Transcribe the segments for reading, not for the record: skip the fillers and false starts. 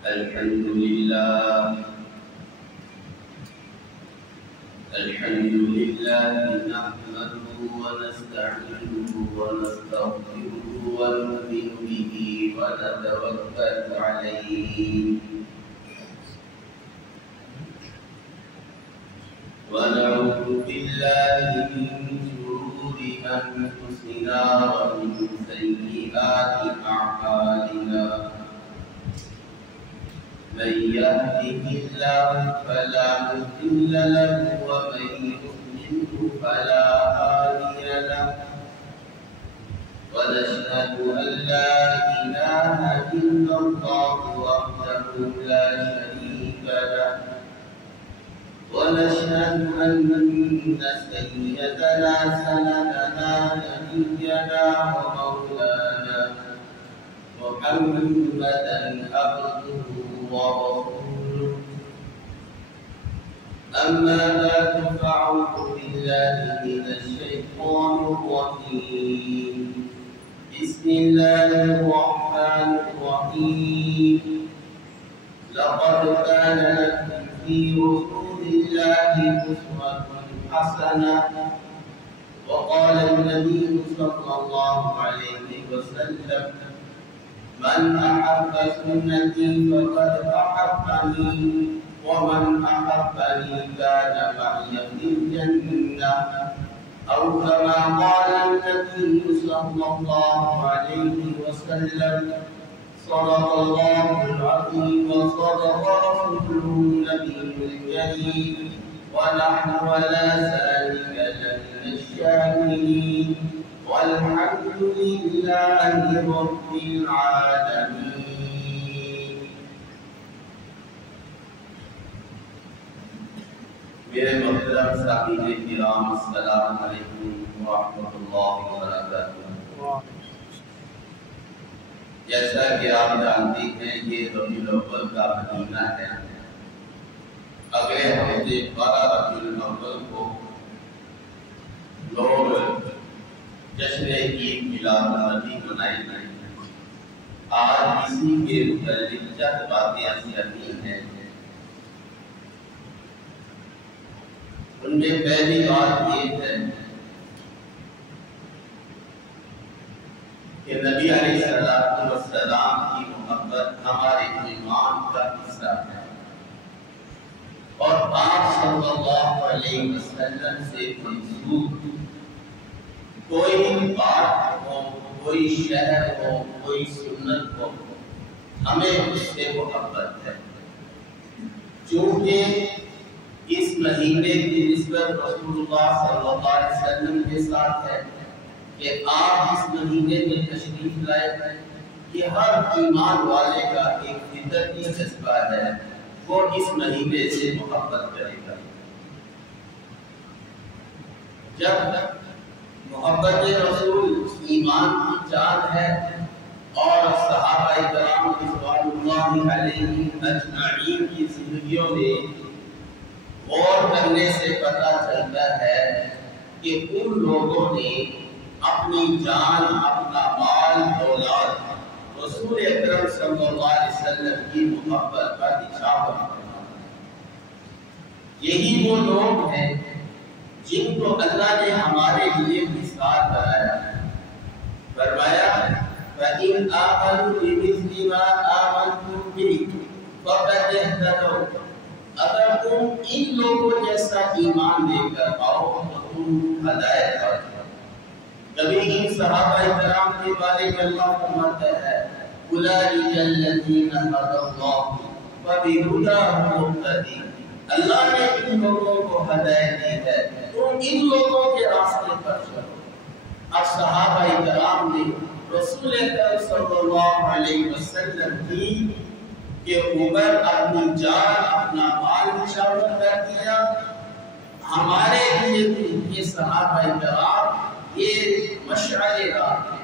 الحمد لله نحمده ونستعينه ونستغفره ونؤمن به ونتوكل عليه ونعوذ بالله من شرور أنفسنا ومن سيئات أعمالنا من يهده الله فلا مضل له ومن يضلل فلا هادي له ونشهد أن لا إله إلا الله وحده لا شريك له ونشهد أن سيدنا سندنا نبينا ومولانا محمدا عبده ورسوله أما بعد فأعوذ بالله من الشيطان الرجيم بسم الله الرحمن الرحيم لقد كان لكم في رسول الله أسوة حسنة وقال النبي صلى الله عليه وسلم من أحب سنتي فقد أحبني ومن أحبني كان معي في الجنة أو كما قال النبي صلى الله عليه وسلم صدق الله العظيم وصدق رسوله النبي الكريم ونحن على ذلك لمن الشاهدين والحمد لله رب العالمين. میرے محترم سامعین کرام السلام علیکم ورحمۃ اللہ وبرکاتہ. جیسا کہ آپ جانتے ہیں یہ ربیع الاول کا مہینہ ہے. اگلے ہفتے 12 ربیع الاول کو لوگ جشن عید میلاد النبی منائی گئی. آج اسی کے متعلق چند باتیں کرنی ہیں. ان میں پہلی بات یہ ہے کہ نبی علیہ السلام کی محبت ہمارے ایمان کا حصہ ہے اور آپ صلی اللہ علیہ وسلم سے منسوب کوئی بات ہو، کوئی شہر ہو، کوئی سنت ہو، ہمیں اس سے محبت ہے. چونکہ اس مہینے کی نسبت رسول اللہ صلی اللہ علیہ وسلم کے ساتھ ہے کہ آپ اس مہینے میں تشریف لائے ہیں. یہ ہر ایمان والے کا ایک فطرتی جذبہ ہے، وہ اس مہینے سے محبت کرے گا. جب محبت رسول ایمان کی جان ہے اور صحابہ کرام رضوان اللہ علیہم اجمعین کی زندگیوں میں غور کرنے سے پتہ چلتا ہے کہ ان لوگوں نے اپنی جان، اپنا مال، اولاد رسول اکرم صلی اللہ علیہ وسلم کی محبت کا نچھاور بنایا. یہی وہ لوگ ہیں جن کو اللہ نے ہمارے لیے مثال بنایا. فرمایا فَإِنْ آمَنُوا بِمِثْلِ مَا آمَنْتُمْ بِهِ فَقَدِ اهْتَدَوْا. اگر تم ان لوگوں جیسا ایمان لے کر آؤ تو تم ہدایت پاؤ. کبھی ان صحابہ کرام کے بارے میں اللہ فرماتا ہے أُولَٰئِكَ الَّذِينَ هَدَى اللَّهُ فَبِهُدَاهُ مُقْتَدِي. اللہ نے ان لوگوں کو ہدایت دی ہے، تم ان لوگوں کے راستے پر چلو. اب صحابہ کرام نے رسول اکرم صلی اللہ علیہ وسلم کی کے اوپر اپنی جان، اپنا مال نچھاور کر دیا. ہمارے لیے یہ صحابہ کرام یہ مشعل راہ ہے.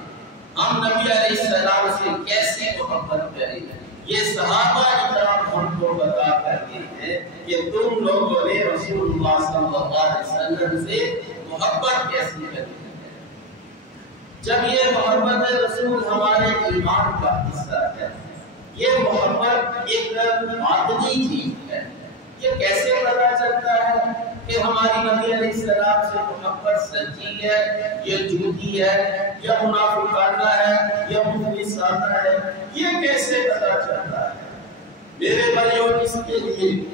ہم نبی علیہ السلام سے کیسے محبت کریں گے؟ یہ صحابہ کرام ہم کو بتا کرتے ہیں کہ تم لوگوں نے رسول اللہ صلی اللہ علیہ وسلم سے محبت کیسے کرنی ہے. جب یہ محبت رسول ہمارے ایمان کا حصہ ہے یہ محبت ایک باطنی چیز ہے۔ یہ کیسے پتا چلتا ہے کہ ہماری نبی علیہ السلام سے محبت سچی ہے یہ جھوٹی ہے یا منافقانہ ہے یا مخلصانہ ہے؟ یہ کیسے پتا چلتا ہے؟ میرے بھائیوں، اس کے لیے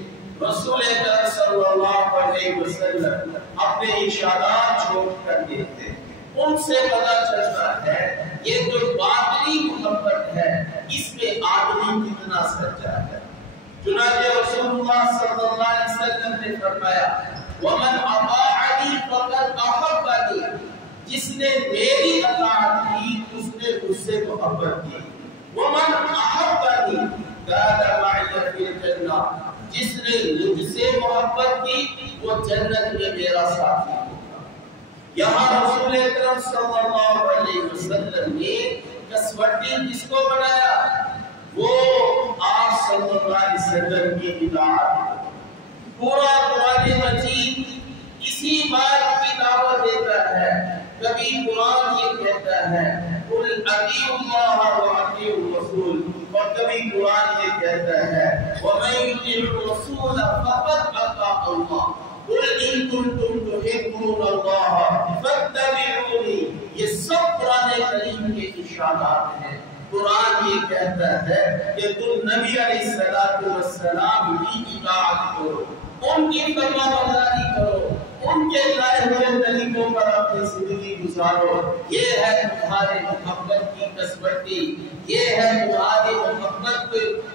رسول اکرم صلی اللہ علیہ وسلم اپنے اشارات چھوڑ کر دیتے، ان سے پتا چلتا ہے یہ جو باطنی محبت ہے اس میں آدمی کتنا سچا ہے۔ چنانچہ رسول اللہ صلی اللہ علیہ وسلم نے فرمایا وَمَنْ أَطَاعَنِي فَقَدْ أَحَبَّنِي، جس نے میری اطاعت کی اس نے مجھ سے محبت کی۔ وَمَنْ أَحَبَّنِي كَانَ مَعِيَ فِي الْجَنَّةِ، جس نے مجھ سے محبت کی وہ جنت میں میرا ساتھی ہوگا۔ یہاں رسول اکرم صلی اللہ علیہ وسلم نے کسوٹی کس کو بنایا؟ وہ آپ صلی اللہ علیہ وسلم کی اطاعت۔ پورا قرآن مجید اسی بات کی دعوت دیتا ہے۔ کبھی قرآن یہ کہتا ہے قُلْ أَطِیعُوا اللَّهَ وَأَطِیعُوا الرَّسُولَ، اور کبھی قرآن یہ کہتا ہے وَمَن يُطِعِ الرَّسُولَ فَقَدْ أَطَاعَ اللَّهَ قُلْ إِن كُنتُمْ تُحِبُّونَ اللَّهَ فَاتَّبِعُونِی۔ یہ سب قرآن کریم کے اشارات ہیں۔ قرآن یہ کہتا ہے کہ تم نبی علیہ السلام کی اطاعت کرو، ان کی فرما برداری کرو، ان کے لائے ہوئے طریقوں پر اپنی زندگی گزارو۔ یہ ہے تمہارے محبت کی کسوٹی، یہ ہے تمہاری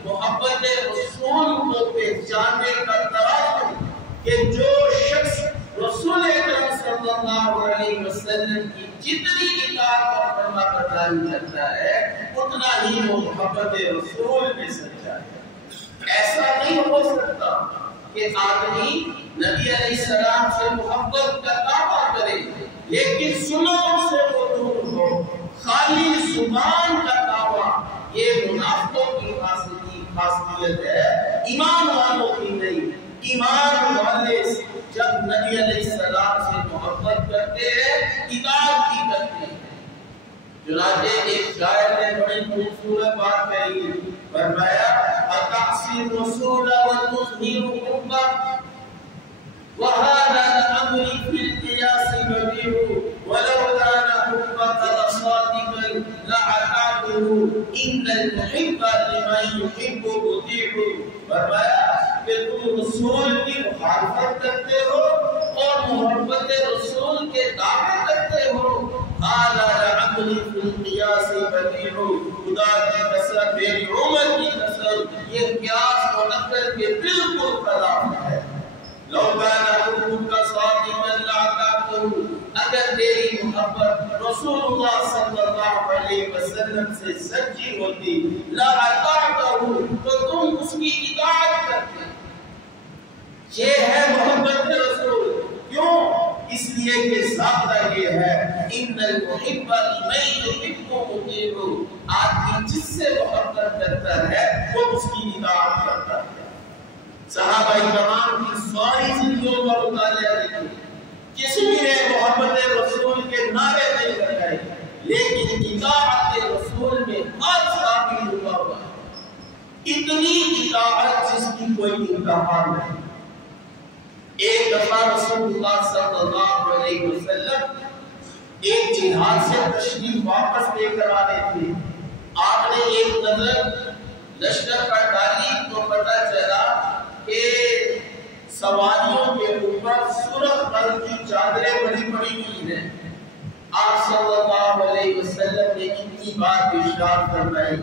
محبت رسول کو پہچاننے کا تراکم، کہ جو شخص رسول اکرم صلی اللہ علیہ وسلم کی جتنی اطاعت اور فرما برداری کرتا ہے اتنا ہی وہ محبت رسول میں سچا ہے۔ ایسا نہیں ہو سکتا کہ آدمی نبی علیہ السلام سے محبت کا دعویٰ کرے لیکن سنتوں سے وہ دور ہو، خالی زبان کا دعویٰ۔ یہ منافقوں کی خاصیت ہے، ایمان والوں کی نہیں۔ ایمان والے جب نبی علیہ السلام سے محبت کرتے ہیں اطاعت بھی کرتے ہیں۔ چنانچہ ایک شاعر نے بڑی خوبصورت بات کہی، فرمایا اَتَعْصِي الرَّسُولَ وَتُظْهِرُ حُبَّهُ وَهَذَا لَأَمْرِي فِي الْقِيَاسِ بَدِيعُ وَلَوْ كَانَ حُبَّكَ لَصَادِقًا لَأَطَعْتُهُ إِنَّ الْمُحِبَّ لِمَن يُحِبُّ مُطِيعُ۔ فرمایا کہ تم رسول کی مخالفت کرتے ہو اور محبت رسول کے دعوے کرتے ہو۔ هَذَا لَأَمْرِي فِي الْقِيَاسِ بَدِيعُ، خدا کی قسم میری عمر کی قسم یہ قیاس و نقل کے بالکل خلاف ہے۔ لو كان حبك صادقا لأطعته، اگر تیری محبت رسول اللہ صلی اللہ علیہ وسلم سے سچی ہوتی لأطعته تو تم اس کی اطاعت کرتے۔ یہ ہے محبت رسول۔ کیوں؟ اس لیے کہ ضابطہ یہ ہے ان المحب لمن يحب مطیع، آدمی جس سے محبت کرتا ہے وہ اس کی اطاعت کرتا ہے۔ صحابہ کرام کی ساری زندگیوں کا مطالعہ دیکھیں، کسی نے محبت رسول کے نعرے نہیں لگائے لیکن اطاعت رسول میں ہر شامل ہوا ہوا ہے۔ اتنی اطاعت جس کی کوئی انتہا نہیں۔ ایک دفعہ رسول اللہ صلی اللہ علیہ وسلم ایک جہاد سے تشریف واپس لے کر آ رہے تھے۔ آپ نے ایک نظر لشکر پر ڈالی تو پتہ چلا کہ سواریوں کے اوپر سرخ رنگ کی چادریں بڑی بڑی ہوئی ہیں۔ آپ صلی اللہ علیہ وسلم نے ان کی بات ارشاد فرمائی،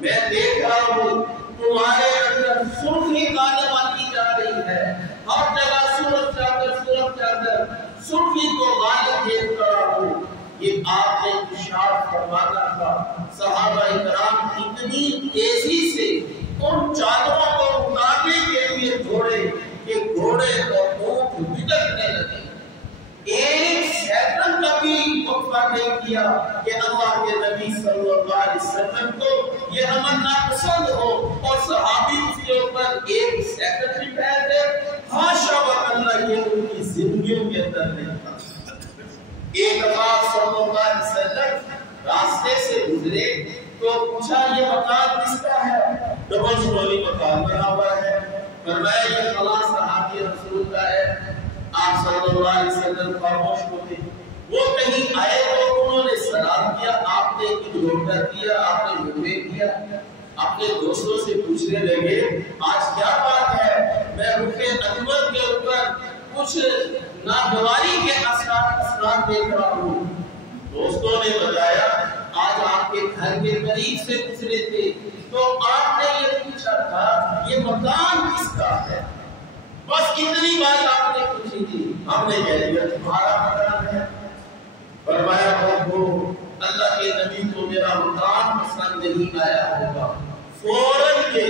میں دیکھ رہا ہوں تمہارے اندر سرخی غالب آتی جا رہی ہے، ہر جگہ سرخ چادر سرخی کو غالب دیکھ رہا ہوں۔ یہ آپ نے ارشاد فرمانا تھا۔ صحابہ کرام اتنی تیزی سے ان چادروں کو اتارنے کے لیے دوڑے کہ گھوڑے کو اونٹ بھٹکنے لگے۔ ایک سیکنڈ کا بھی وقفہ نہیں کیا کہ اللہ کے نبی صلی اللہ علیہ وسلم کو یہ عمل ناپسند ہو اور صحابی اس کے اوپر ایک سیکنڈ بھی پہن دے۔ حاشا وکلا، یہ ان کی زندگیوں کے اندر نہیں تھا۔ ایک دفعہ صلی اللہ علیہ وسلم راستے سے گزرے تو پوچھا یہ مکان کس کا ہے؟ ڈبل سٹوری مکان بنا ہوا ہے۔ فرمایا یہ فلاں صحابی رسول کا ہے۔ آپ صلی اللہ علیہ وسلم خاموش ہوتے، وہ کہیں آئے تو انہوں نے سلام کیا، آپ نے اگنور کر دیا، آپ نے منہ کیا، اپنے دوستوں سے پوچھنے لگے آج کیا بات ہے؟ میں رخ انور کے اوپر کچھ ناگواری کے اثرات دیکھ رہا ہوں۔ دوستوں نے بتایا آج آپ کے گھر کے قریب سے گزرے تھے تو آپ نے یہ پوچھا تھا یہ مکان کس کا ہے؟ بس اتنی بات آپ نے پوچھی تھی، ہم نے کہہ دیا تمہارا مکان ہے۔ فرمایا وہ اللہ کے نبی کو میرا مکان پسند نہیں آیا ہوگا، فوراً کے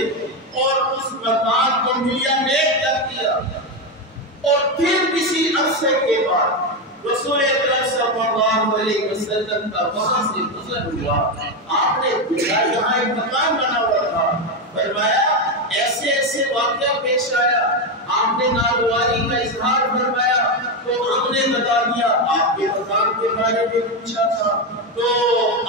اور اس مکان کو ملیا میٹ کر دیا۔ اور پھر کسی عرصے کے بعد رسول اکرم صلی اللہ علیہ وسلم کا وہاں سے گزر ہوا، آپ نے پوچھا یہاں ایک مکان بنا ہوا تھا، فرمایا ایسے ایسے واقعہ پیش آیا، آپ نے ناگواری کا اظہار فرمایا تو ہم نے بتا دیا، آپ کے مکان کے بارے میں پوچھا تھا تو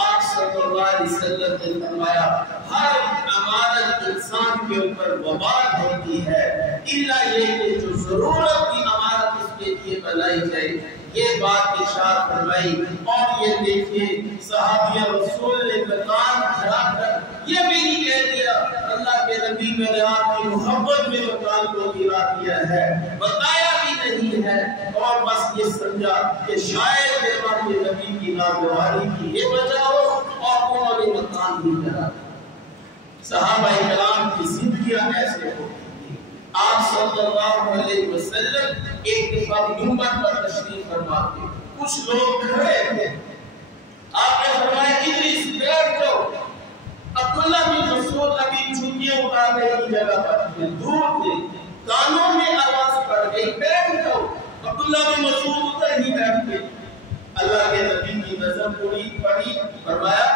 آپ صلی اللہ علیہ وسلم نے فرمایا ہر امانت انسان کے اوپر وبال ہوتی ہے الا یہ کہ جو ضرورت کی امانت اس کے لیے بنائی جائے، یہ بات ارشاد فرمائی۔ اور یہ دیکھیے صحابی رسول نے مکان کھڑا کر یہ بھی نہیں کہہ دیا اللہ کے نبی نے آپ کی محبت میں مکان کو گرا دیا ہے، بتایا بھی نہیں ہے، اور بس یہ سمجھا کہ شاید اللہ کے نبی کی ناگواری کی یہ وجہ ہو اور انہوں نے مکان بھی گرا دیا۔ صحابہ کرام کی زندگیاں ایسے ہوتی تھی۔ آپ صلی اللہ علیہ وسلم ایک دفعہ منبر پر تشریف فرما تھے، کچھ لوگ کھڑے تھے، آپ نے فرمایا ادریس بیٹھ جاؤ۔ عبداللہ بن مسعود ابھی چھٹیاں اتار رہے کی جگہ پر تھے، دور تھے، کانوں میں آواز پڑ گئی بیٹھ جاؤ۔ عبداللہ بن مسعود ادھر ہی بیٹھ گئے، اللہ کے نبی کی نظر پڑی، فرمایا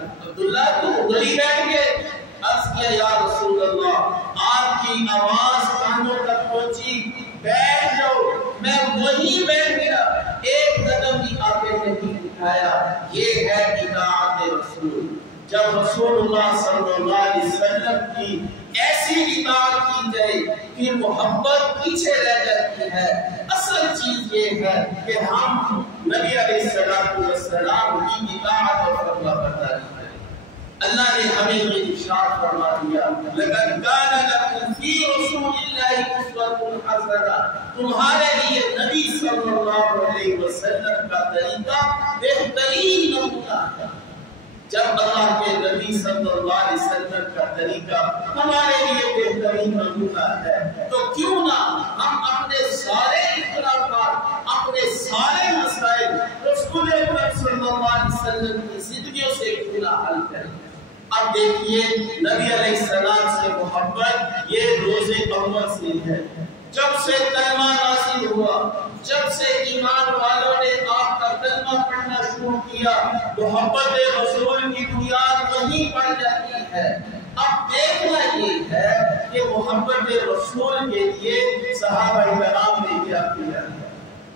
عبداللہ تو ادھر ہی بیٹھ گئے۔ عرض کیا یا رسول اللہ آپ کی آواز کانوں تک پہنچی، بیٹھ جاؤ۔ میں وہی بیٹھ گیا، ایک قدم بھی آگے نہیں اٹھایا۔ یہ ہے اطاعت رسول۔ جب رسول اللہ صلی اللہ علیہ وسلم کی ایسی اطاعت کی جائے پھر محبت پیچھے رہ جاتی ہے۔ اصل چیز یہ ہے کہ ہم نبی علیہ السلام کی اطاعت اور فرما برداری کریں۔ اللہ نے ہمیں یہ ارشاد فرما دیا لَقَدْ كَانَ لَكُمْ فِي رَسُولِ اللَّهِ أُسْوَةٌ حَسَنَةٌ، تمہارے لیے نبی صلی اللہ علیہ وسلم کا طریقہ بہترین نمونہ ہے۔ جب اللہ کے نبی صلی اللہ علیہ وسلم کا طریقہ ہمارے لیے بہترین نمونہ ہے تو کیوں نہ ہم اپنے سارے اختلافات، اپنے سارے مسائل رسول اکرم صلی اللہ علیہ وسلم کی زندگیوں سے کیوں نہ حل کریں۔ اب دیکھیے نبی علیہ السلام سے محبت یہ روز اول سے ہے۔ جب سے کلمہ نازل ہوا، جب سے ایمان والوں نے آپ کا کلمہ پڑھنا شروع کیا، محبت رسول کی بنیاد وہیں پڑ جاتی ہے۔ اب دیکھنا یہ ہے کہ محبت رسول کے لیے صحابہ کرام نے کیا کیا ہے۔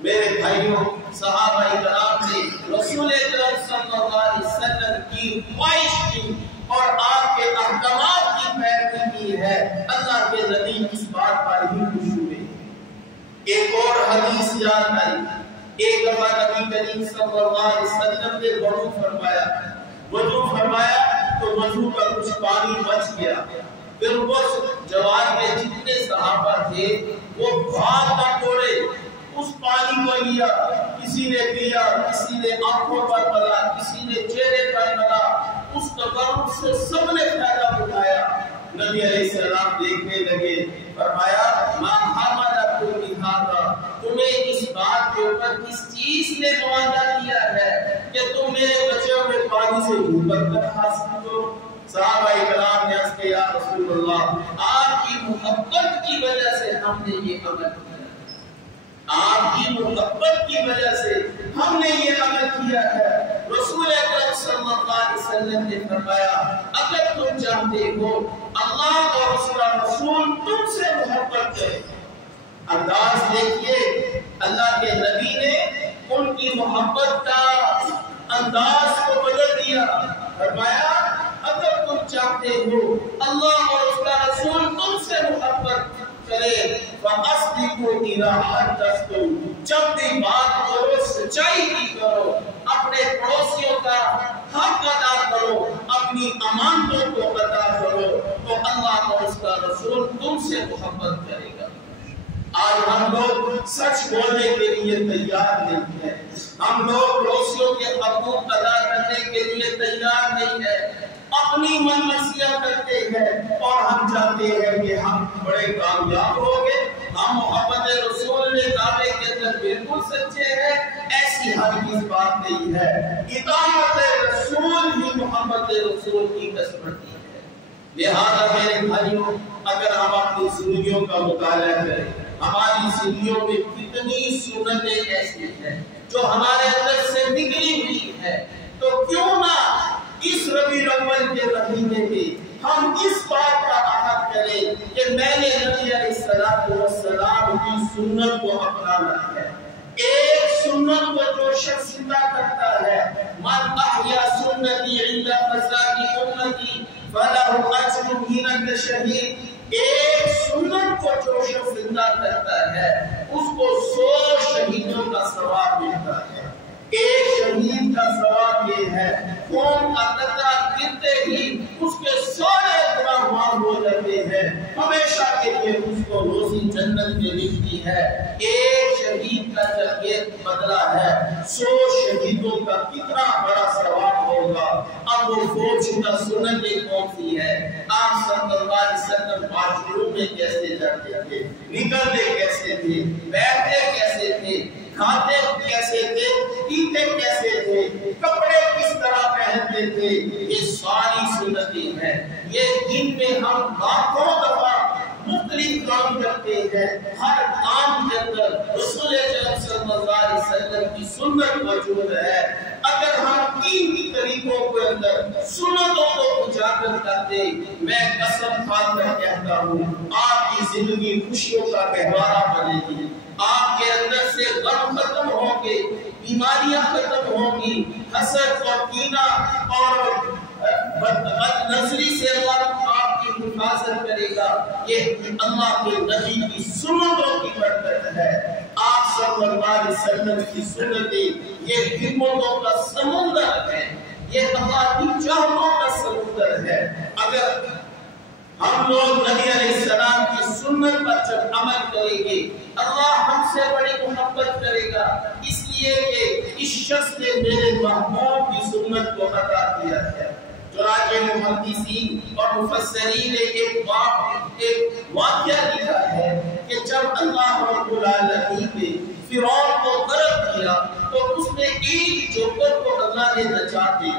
میرے بھائیوں، صحابہ کرام نے رسول اکرم صلی اللہ علیہ وسلم کی خواہش کی اور آپ کے احکامات کی پیروی کی ہے۔ اللہ کے نبی اس بات پر ہی خوش ہوئے۔ ایک اور حدیث یاد آئی، ایک دفعہ نبی کریم صلی اللہ علیہ وسلم نے وضو فرمایا تو وضو کا کچھ پانی بچ گیا، پھر اس جوان میں جتنے صحابہ تھے وہ بھاگ کر دوڑے، اس پانی کو لیا، کسی نے پیا، کسی نے آنکھوں پر ملا، کسی نے چہرے پر ملا، اس تبرک سے سب نے فائدہ اٹھایا۔ نبی علیہ السلام دیکھنے لگے، فرمایا ما حملکم بہذا، تمہیں اس بات کے اوپر کس چیز نے معاہدہ کیا ہے کہ تم میرے بچے ہوئے پانی سے برکت حاصل کرو؟ صحابہ کرام نے عرض کیا یا رسول اللہ آپ کی محبت کی وجہ سے ہم نے یہ عمل کیا، آپ کی محبت کی وجہ سے ہم نے یہ عمل کیا ہے۔ رسول اکرم صلی اللہ علیہ وسلم نے فرمایا اگر تم چاہتے ہو اللہ اور اس کا رسول تم سے محبت کرے، انداز دیکھیے اللہ کے نبی نے ان کی محبت کا انداز کو بدل دیا، فرمایا چاہتے ہو اللہ اور اس کا رسول تم سے محبت کرے فَأَصْدِقُوا إِذَا حَدَّثْتُمْ، جب بھی بات کرو سچائی کی کرو، اپنے پڑوسیوں کا حق ادا کرو، اپنی امانتوں کو ادا کرو، تو اللہ اور اس کا رسول تم سے محبت کرے گا۔ آج ہم لوگ سچ بولنے کے لیے تیار نہیں ہیں، ہم لوگ پڑوسیوں کے حقوق ادا کرنے کے لیے تیار نہیں ہیں، اپنی من مرضیاں کرتے ہیں اور ہم چاہتے ہیں کہ ہم بڑے کامیاب ہوں گے، ہم محبت رسول میں دعوے کے اندر بالکل سچے ہیں۔ ایسی ہرگز بات نہیں ہے، اطاعت رسول ہی محبت رسول کی قسمتی ہے۔ لہذا میرے بھائیوں، اگر ہم اپنی زندگیوں کا مطالعہ کریں، ہماری زندگیوں میں کتنی سنتیں ایسی ہیں جو ہمارے اندر سے نکلی ہوئی ہے، تو کیوں نہ اس ربیع الاول کے مہینے میں ہم اس بات کا عہد کریں کہ میں نے نبی علیہ السلام کی سنت کو اپنانا ہے۔ ایک سنت کو جو شخص زندہ کرتا ہے، من احیا سنتی عند فساد امتی فلہ اجر من الشہید، ایک سنت کو جو شخص زندہ کرتا ہے اس کو 100 شہیدوں کا ثواب ملتا ہے۔ ایک شہید کا ثواب یہ ہے خون کا قطرہ گرتے ہی اس کے سارے گناہ معاف ہو جاتے ہیں، ہمیشہ کے لیے اس کو روزی جنت میں ملتی ہے۔ ایک شہید کا جب یہ بدلہ ہے 100 شہیدوں کا کتنا بڑا ثواب ہوگا۔ اب وہ فوجدہ سنتیں کون سی ہے؟ آپ صلی اللہ علیہ وسلم باتھ میں کیسے جاتے تھے، نکلتے کیسے تھے، بیٹھتے کیسے تھے، کھاتے کیسے تھے، پیتے کیسے تھے، کپڑے کس طرح پہنتے تھے، یہ ساری سنتیں ہیں۔ یہ دن میں ہم لاکھوں دفعہ مختلف کام کرتے ہیں، ہر کام کے اندر رسول اکرم صلی اللہ علیہ وسلم کی سنت موجود ہے۔ اگر ہم ان کی طریقوں کے اندر سنتوں کو اجاگر کرتے، میں قسم کھا کر کہتا ہوں آپ کی زندگی خوشیوں کا گہوارہ بنے گی، آپ کے اندر سے غم ختم ہوں گے، بیماریاں ختم ہوں گی، حسد اور کینہ اور بد نظری سے اللہ آپ کی حفاظت کرے گا۔ یہ اللہ کے نبی کی سنتوں کی برکت ہے۔ آپ صلی اللہ علیہ وسلم کی سنتیں یہ ہمتوں کا سمندر ہے، یہ اللہ کی چاہتوں کا سمندر ہے۔ اگر ہم لوگ نبی علیہ السلام کی سنت پر جب عمل کریں گے، اللہ ہم سے بڑی محبت کرے گا، اس لیے کہ اس شخص نے میرے محبوب کی سنت کو عطا کیا ہے۔ چنانچہ محدثین اور مفسرین نے ایک واقعہ لکھا ہے کہ جب اللہ رب العالمین نے فرعون کو غرق کیا تو اس میں ایک جوکر کو اللہ نے نجات دی،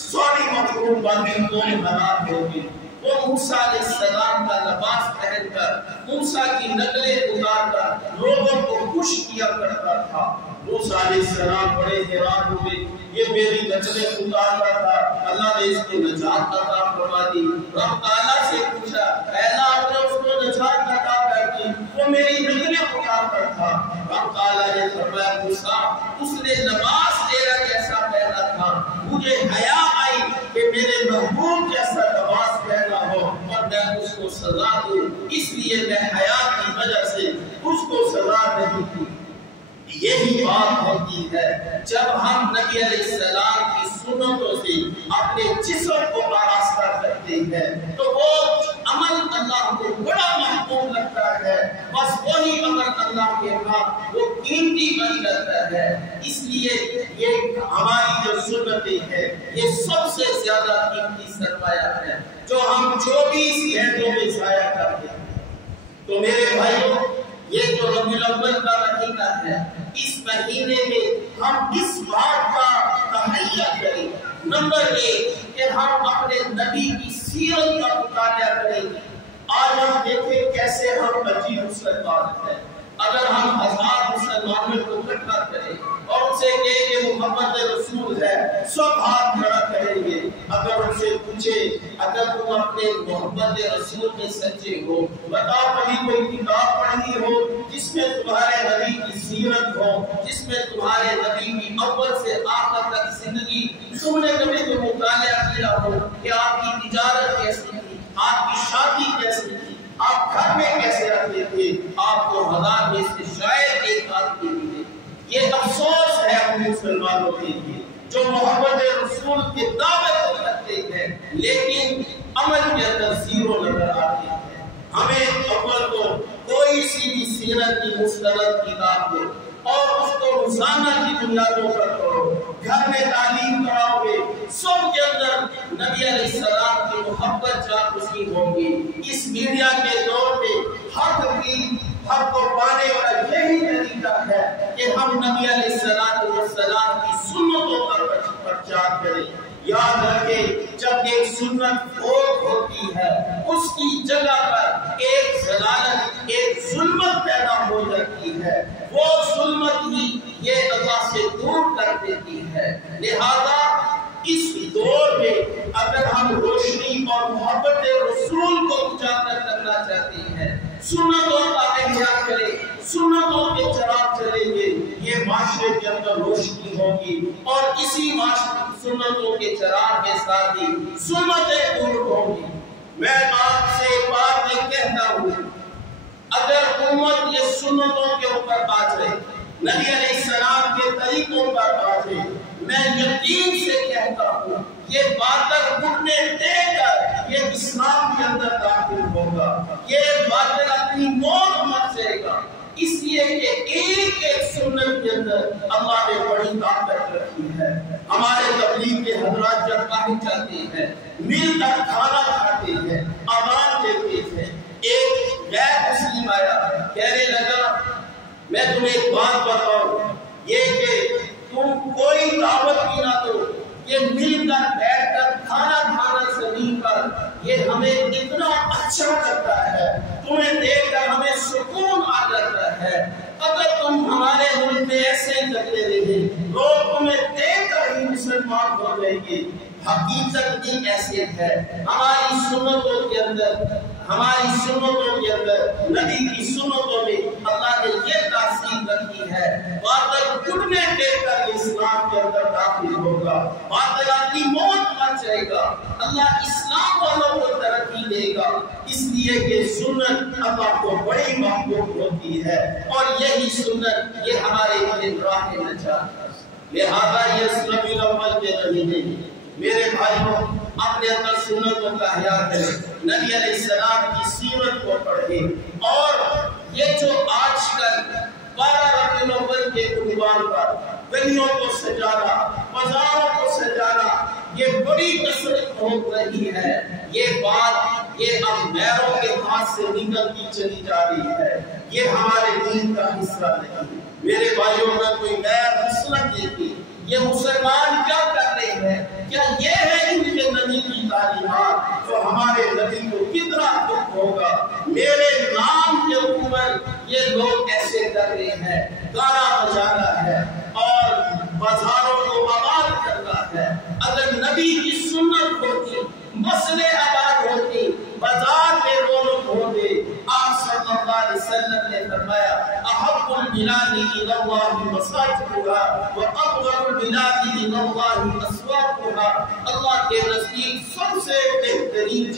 ساری مخلوق باقی قوم ہلاک ہو گئی۔ وہ موسیٰ علیہ السلام کا لباس پہن کر، موسیٰ کی نقلیں اتار کر لوگوں کو خوش کیا کرتا تھا۔ موسیٰ علیہ السلام بڑے حیران ہوئے، یہ میری نقلیں اتارتا تھا، اللہ نے اس کو نجات عطا فرما دی۔ رب تعالیٰ سے پوچھا، اے اللہ آپ نے اس کو نجات عطا کر دی، وہ میری نقلیں اتارتا تھا۔ رب تعالیٰ نے فرمایا موسیٰ اس نے لباس تیرا جیسا پہنا تھا، مجھے حیا آئی کہ میرے محبوب جیسا لباس پہنا ہو اور میں اس کو سزا دوں، اس لیے میں حیا کی وجہ سے اس کو سزا نہیں دی۔ یہی بات ہوتی ہے جب ہم نبی علیہ السلام کی سنتوں سے اپنے جسم کو آراستہ کرتے ہیں تو وہ عمل اللہ کو بڑا محبوب لگتا ہے، بس وہی عمل اللہ کے ہاں وہ قیمتی بن جاتا ہے۔ اس لیے یہ ہماری جو سنتیں ہیں یہ سب سے زیادہ قیمتی سرمایہ ہے جو ہم 24 گھنٹوں میں ضائع کرتے ہیں۔ تو میرے بھائیوں، یہ جو ربیع الاول کا مہینہ ہے، اس مہینے میں ہم اس بات کا تہیہ کریں، نمبر 1 کہ ہم اپنے نبی کی سیرت کا مطالعہ کریں۔ آج ہم دیکھیں کیسے ہم عجیب مسلمان ہیں۔ اگر ہم 1000 مسلمانوں کو اکٹھا کریں اور ان سے کہیں کہ محمد رسول ہے، سب ہاتھ کھڑا کریں گے۔ اگر ان سے پوچھیں اگر تم اپنے محمد رسول میں سچے ہو، بتاؤ کبھی کوئی کتاب پڑھی ہو جس میں تمہارے نبی کی سیرت ہو، جس میں تمہارے نبی کی اول سے آخر تک زندگی تم نے کبھی کوئی مطالعہ کیا ہو کہ آپ کی تجارت کیسی تھی، آپ کی شادی کیسی تھی، آپ گھر میں کیسے رہتے تھے، آپ کو 1000 میں سے شاید ایک آدمی ملے۔ یہ افسوس ہے ہم مسلمانوں کے لیے جو محمد رسول کی دعوت کرتے ہیں لیکن عمل کے اندر زیرو نظر آتے ہیں۔ ہمیں اول تو کوئی سی بھی سیرت کی مستند کتاب دو اور اس کو روزانہ کی بنیادوں پر پڑھو، گھر میں تعلیم کراؤ گے، سب کے اندر نبی علیہ السلام کی محبت جاگرسی ہوگی۔ اس میڈیا کے دور میں حق کو پانے والا یہی طریقہ ہے کہ ہم نبی علیہ السلام کی سنتوں پر پرچار کریں۔ یاد رکھیں جب ایک سنت فوت ہوتی ہے اس کی جگہ پر ایک ضلالت، ایک ظلمت پیدا ہو جاتی ہے، وہ ظلمت ہی یہ اللہ سے دور کر دیتی ہے۔ لہذا اس دور میں اگر ہم روشنی اور محبت رسول کو اجاگر کرنا چاہتے ہیں، سنتوں کا احیاء کریں، سنتوں کے چراغ چلیں گے، یہ معاشرے کے اندر روشنی ہوگی اور اسی سنتوں کے چراغ کے ساتھ ہی ظلمتیں دور ہوں گی۔ میں آپ سے ایک بات کہتا ہوں، اگر امت یہ سنتوں کے اوپر آ جائے، نبی علیہ السلام کے طریقوں پر آ جائے، میں یقین سے کہتا ہوں یہ باطل گھٹنے دے کر یہ اسلام کے اندر داخل ہوگا، یہ باطل اپنی موت مر جائے گا، اس لیے کہ ایک ایک سنت کے اندر اللہ نے بڑی طاقت رکھی ہے۔ ہمارے تبلیغ کے حضرات جب کہیں جاتے ہیں، مل کر کھانا کھاتے ہیں، اذان دیتے ہیں، ایک غیر مسلم آیا کہنے لگا میں تمہیں ایک بات بتاؤں، یہ کہ تم کوئی دعوت بھی نہ دو، یہ مل کر بیٹھ کر کھانا کھانا زمین پر یہ ہمیں اتنا اچھا لگتا ہے، تمہیں دیکھ کر ہمیں سکون آ جاتا ہے۔ اگر تم ہمارے ملک میں ایسے کرتے رہے لوگ تمہیں دیکھ کر ہی مسلمان ہو جائیں گے۔ حقیقت بھی ایسے ہے، ہماری سنتوں کے اندر نبی کی سنتوں میں اللہ نے یہ تاثیر رکھی ہے، باطل گھٹنے دیکھ کر اسلام کے اندر داخل ہوگا، باطل اپنی موت مر جائے گا، اللہ اسلام والوں کو ترقی دے گا، اس لیے کہ سنت اللہ کو بڑی محبوب ہوتی ہے اور یہی سنت یہ ہمارے لیے راہ نجات ہے۔ لہذا یہ ربیع الاول کے مہینے میرے بھائیوں اپنے اندر سنتوں کا احیاء کریں، نبی علیہ السلام کی سیرت کو پڑھیں، اور یہ جو آج کل 12 ربیع الاول کے عنوان پر گلیوں کو سجانا، بازاروں کو سجانا، یہ بڑی کثرت ہو رہی ہے، یہ بات یہ اب غیروں کے ہاتھ سے نکلتی چلی جا رہی ہے، یہ ہمارے دین کا حصہ نہیں۔ میرے بھائیوں میں کوئی غیر مسلم دیکھی یہ مسلمان کیا کر رہے ہیں، کیا یہ ہے ان کے نبی کی تعلیمات؟ تو ہمارے نبی کو کتنا دکھ ہوگا، میرے نام کے اوپر یہ لوگ ایسے کر رہے ہیں، گانا بجانا ہے اور بازاروں کو آباد کرنا ہے۔ اگر نبی کی سنت ہوتی، مسئلے آباد ہوتی، بازار میں رونق ہوتے، آپ صلی اللہ علیہ وسلم نے فرمایا احب البلاد الی اللہ مساجدها وابغض البلاد الی اللہ اسواقها۔ اللہ کے نزدیک سب سے بہترین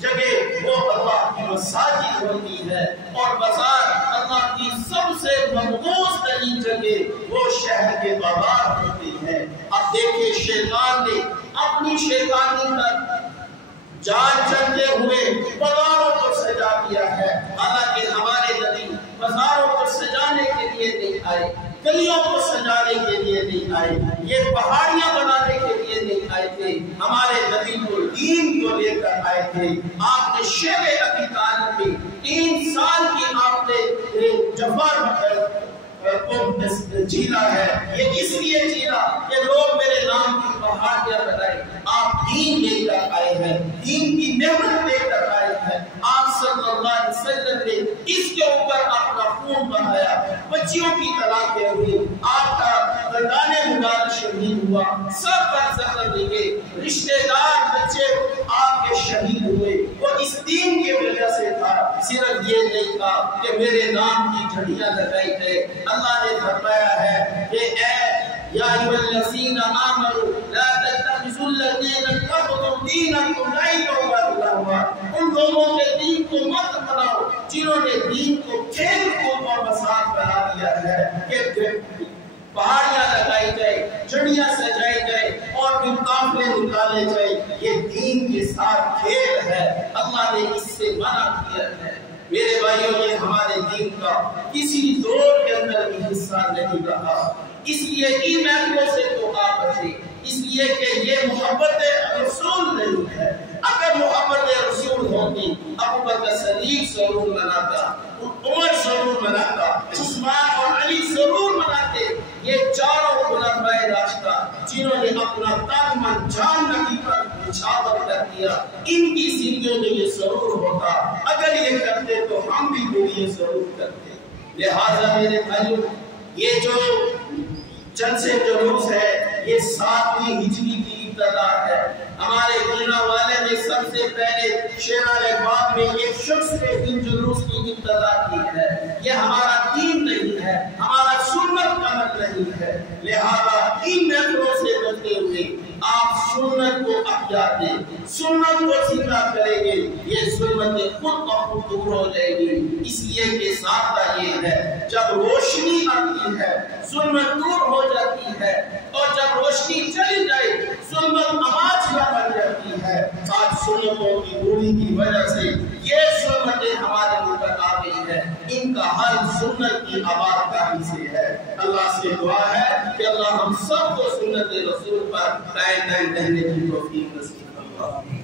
جگہ وہ اللہ کی مساجد ہوتی ہے اور بازار اللہ کی سب سے مقدس ترین جگہ وہ شہر کے بازار ہوتے ہیں۔ اب دیکھیں شیطان نے اپنی شیطانی کا جال چلتے ہوئے بازاروں کو سجا دیا ہے، حالانکہ ہمارے نبی بازاروں کو سجانے کے لیے نہیں آئے، گلیوں کو سجانے کے لیے نہیں آئے، یہ پہاڑیاں بنانے کے لیے نہیں آئے تھے، ہمارے نبی کو دین کو لے کر آئے تھے۔ آپ نے شیب ابی طالب میں 3 سال کی آپ نے جفا جیلا ہے، یہ اس لیے جیلا کہ لوگ میرے نام کی پہاڑیاں بنائیں۔ آپ دین لے کر آئے ہیں، دین کی نعمت لے کر آئے ہیں، آپ صلی اللہ علیہ وسلم نے اس کے اوپر اپنا خون بہایا، بچیوں کی طلاقیں ہوئی، آپ کا گردان مبارک شہید ہوا، سب پر زخم لگے، رشتہ دار بچے آپ کے شہید ہوئے، وہ اس دین کی وجہ سے تھا، صرف یہ نہیں تھا کہ میرے نام کی جھڑیاں لگائی گئے۔ اللہ نے فرمایا ہے کہ اے یا ایھا الذین آمنوا لا تتخذوا الذین اتخذوا دینکم لعبا ان لوگوں کے دین کو مت بناؤ جنہوں نے دین کو کھیل کود اور مساج بنا دیا ہے کہ پہاڑیاں لگائی جائے، چڑیاں سجائی جائے اور پھر قافلے نکالے جائے۔ یہ دین کے ساتھ کھیل ہے، اللہ نے اس سے منع کیا ہے۔ میرے بھائیوں، یہ ہمارے دین کا کسی دور کے اندر بھی حصہ نہیں رہا، اس لیے ان محفلوں سے تو آپ بچیں، اس لیے کہ یہ محبت رسول نہیں ہے۔ اگر محبت رسول ہوتی ابو بکر صدیق ضرور مناتا، عمر ضرور مناتا، عثمان اور علی ضرور مناتے۔ یہ چاروں خلفائے راشدہ جنہوں نے اپنا تن من جان نبی پر نچھاور کر دیا، ان کی زندگیوں میں یہ ضرور ہوتا۔ اگر یہ کرتے تو ہم بھی یہ ضرور کرتے۔ لہذا میرے بھائیوں، یہ جو جلسے جلوس ہے یہ 7ویں ہجری کی ابتدا ہے۔ ہمارے گلنا والے نے سب سے پہلے شیران باغ میں ایک شخص نے ان جلوس کی ابتدا کی ہے۔ یہ ہمارا دین نہیں ہے، ہمارا سنت عمل نہیں ہے۔ لہذا ان محفلوں سے بچتے ہوئے آپ سنت کو اپناتے، سنت کو زندہ کریں گے، یہ ظلمت خود بخود دور ہو جائے گی۔ اس لیے کہ ساتھ یہ ہے جب روشنی آتی ہے ظلمت دور ہو جاتی ہے، اور جب روشنی چلی جائے ظلمت آواز نہ بن جاتی ہے۔ آج سنتوں کی دوری کی وجہ سے یہ ظلمتیں ہمارے اوپر آ گئی ہے، ان کا حل سنت کی آواز کا ہی سے ہے۔ اللہ سے دعا ہے کہ اللہ ہم سب کو سنت رسول پر قائم رہنے کی توفیق نصیب فرمائے۔